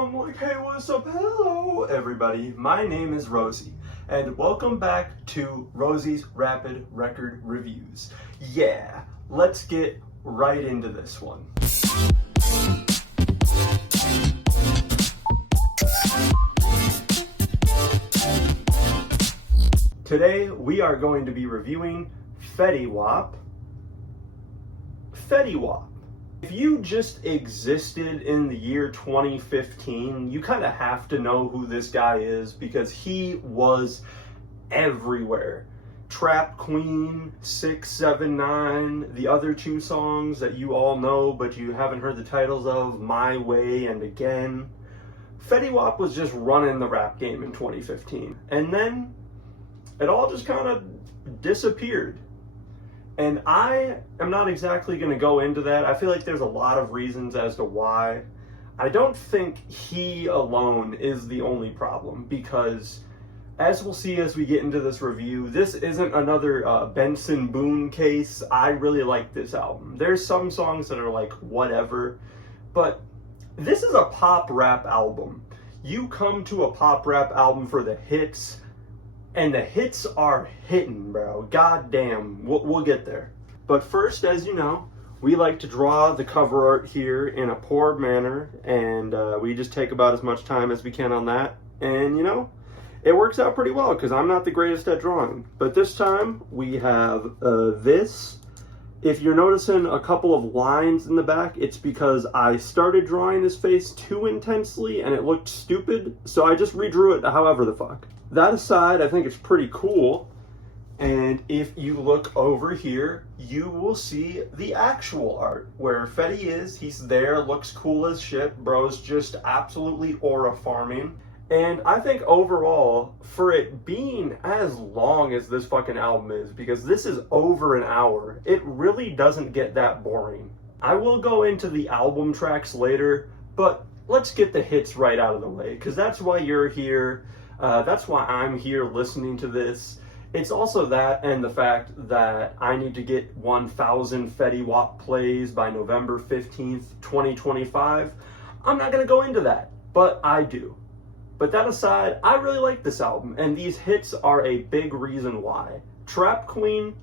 I'm like, hey, what's up? Hello, everybody. My name is Rosie, and welcome back to Rosie's Rapid Record Reviews. Yeah, let's get right into this one. Today, we are going to be reviewing Fetty Wap. Fetty Wap. If you just existed in the year 2015, you kind of have to know who this guy is because he was everywhere. Trap Queen, 679, the other two songs that you all know but you haven't heard the titles of, My Way and Again. Fetty Wap was just running the rap game in 2015. And then it all just kind of disappeared. And I am not exactly going to go into that. I feel like there's a lot of reasons as to why. I don't think he alone is the only problem because, as we'll see as we get into this review, this isn't another Benson Boone case. I really like this album. There's some songs that are like whatever, but this is a pop rap album. You come to a pop rap album for the hits, and the hits are hitting, bro. God damn. We'll get there. But first, as you know, we like to draw the cover art here in a poor manner, and we just take about as much time as we can on that. And, you know, it works out pretty well because I'm not the greatest at drawing. But this time, we have this. If you're noticing a couple of lines in the back, it's because I started drawing this face too intensely and it looked stupid, so I just redrew it however the fuck. That aside, I think it's pretty cool. And if you look over here, you will see the actual art where Fetty is. He's there, looks cool as shit. Bro's just absolutely aura farming. And I think overall, for it being as long as this fucking album is, because this is over an hour, it really doesn't get that boring. I will go into the album tracks later, but let's get the hits right out of the way, because that's why you're here. That's why I'm here listening to this. It's also that and the fact that I need to get 1,000 Fetty Wap plays by November 15th, 2025. I'm not going to go into that, but I do. But that aside, I really like this album, and these hits are a big reason why. Trap Queen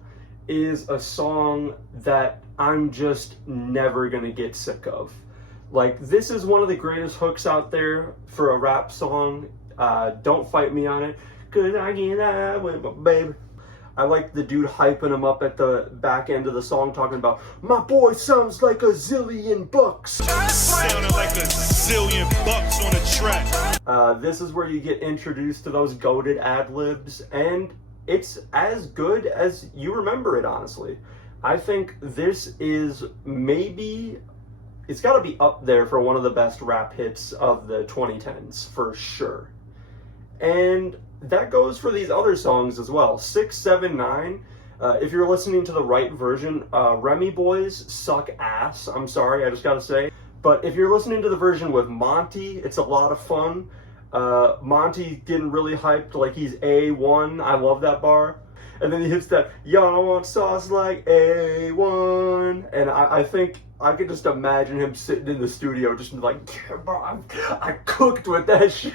is a song that I'm just never going to get sick of. Like, this is one of the greatest hooks out there for a rap song. Don't fight me on it, 'cause I get out with my baby. I like the dude hyping him up at the back end of the song, talking about, my boy sounds like a zillion bucks. Sounding like a zillion bucks on a track. This is where you get introduced to those goated ad-libs, and it's as good as you remember it, honestly. I think this is maybe, it's got to be up there for one of the best rap hits of the 2010s, for sure. And that goes for these other songs as well. 679, if you're listening to the right version, Remy Boys suck ass. I'm sorry, I just gotta say. But if you're listening to the version with Monty, it's a lot of fun. Monty getting really hyped like he's A1. I love that bar. And then he hits that, y'all want sauce like A1. And I think I could just imagine him sitting in the studio just like, yeah, bro, I cooked with that shit.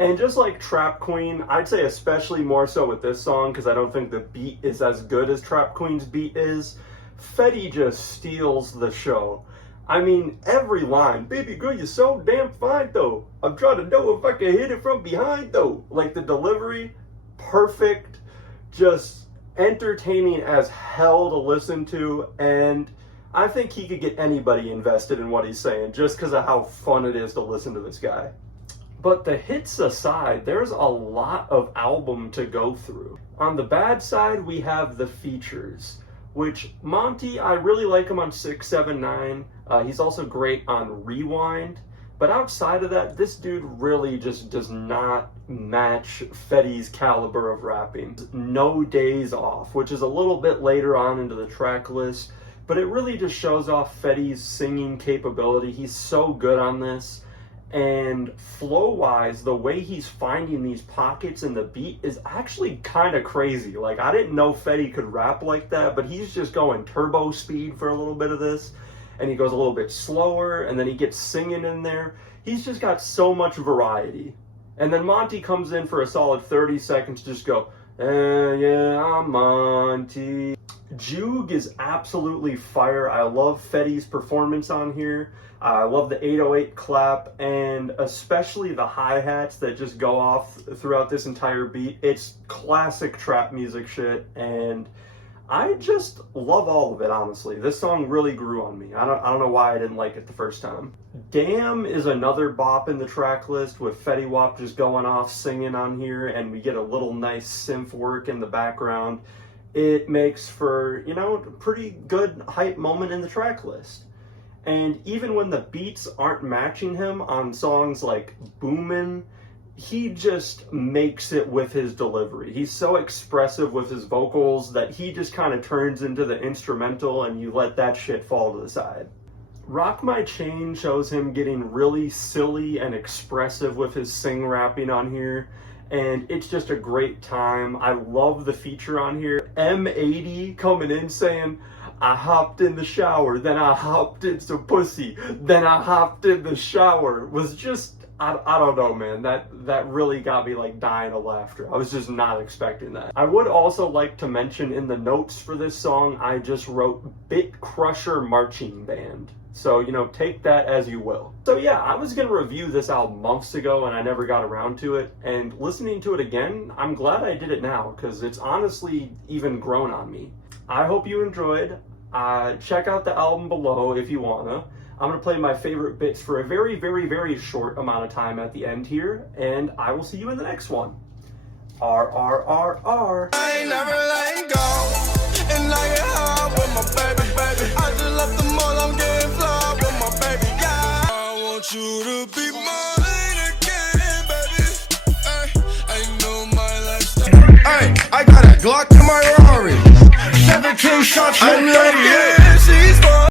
And just like Trap Queen, I'd say especially more so with this song because I don't think the beat is as good as Trap Queen's beat is, Fetty just steals the show. I mean, every line, baby girl, you're so damn fine though. I'm trying to know if I can hit it from behind though. Like the delivery, perfect, just entertaining as hell to listen to, and I think he could get anybody invested in what he's saying just because of how fun it is to listen to this guy. But the hits aside, there's a lot of album to go through. On the bad side, we have the features, which Monty, I really like him on 679. He's also great on Rewind. But outside of that, this dude really just does not match Fetty's caliber of rapping. No Days Off, which is a little bit later on into the track list, but it really just shows off Fetty's singing capability. He's so good on this. And flow-wise, the way he's finding these pockets in the beat is actually kind of crazy. Like, I didn't know Fetty could rap like that, but he's just going turbo speed for a little bit of this. And he goes a little bit slower, and then he gets singing in there. He's just got so much variety. And then Monty comes in for a solid 30 seconds to just go, yeah, I'm Monty. Juke is absolutely fire. I love Fetty's performance on here. I love the 808 clap, and especially the hi-hats that just go off throughout this entire beat. It's classic trap music shit, and I just love all of it, honestly. This song really grew on me. I don't know why I didn't like it the first time. Damn is another bop in the track list with Fetty Wap just going off singing on here, and we get a little nice synth work in the background. It makes for, you know, a pretty good hype moment in the track list. And even when the beats aren't matching him on songs like Boomin', he just makes it with his delivery. He's so expressive with his vocals that he just kind of turns into the instrumental, and you let that shit fall to the side. Rock My Chain shows him getting really silly and expressive with his sing rapping on here, and it's just a great time. I love the feature on here. M80 coming in saying, I hopped in the shower, then I hopped in some pussy, then I hopped in the shower, was just, I don't know, man. That really got me like dying of laughter. I was just not expecting that. I would also like to mention in the notes for this song, I just wrote Bit Crusher Marching Band. So, you know, take that as you will. So yeah, I was gonna review this album months ago and I never got around to it. And listening to it again, I'm glad I did it now, because it's honestly even grown on me. I hope you enjoyed. Check out the album below if you wanna. I'm gonna play my favorite bits for a very, very, very short amount of time at the end here, and I will see you in the next one. RRRR. I ain't never letting go, and I get hard with my baby, baby. I just left the mall, I'm getting flawed with my baby, yeah. I want you to be mine again, baby. Ay, I know my lifestyle. Hey, I got a Glock in my Rari.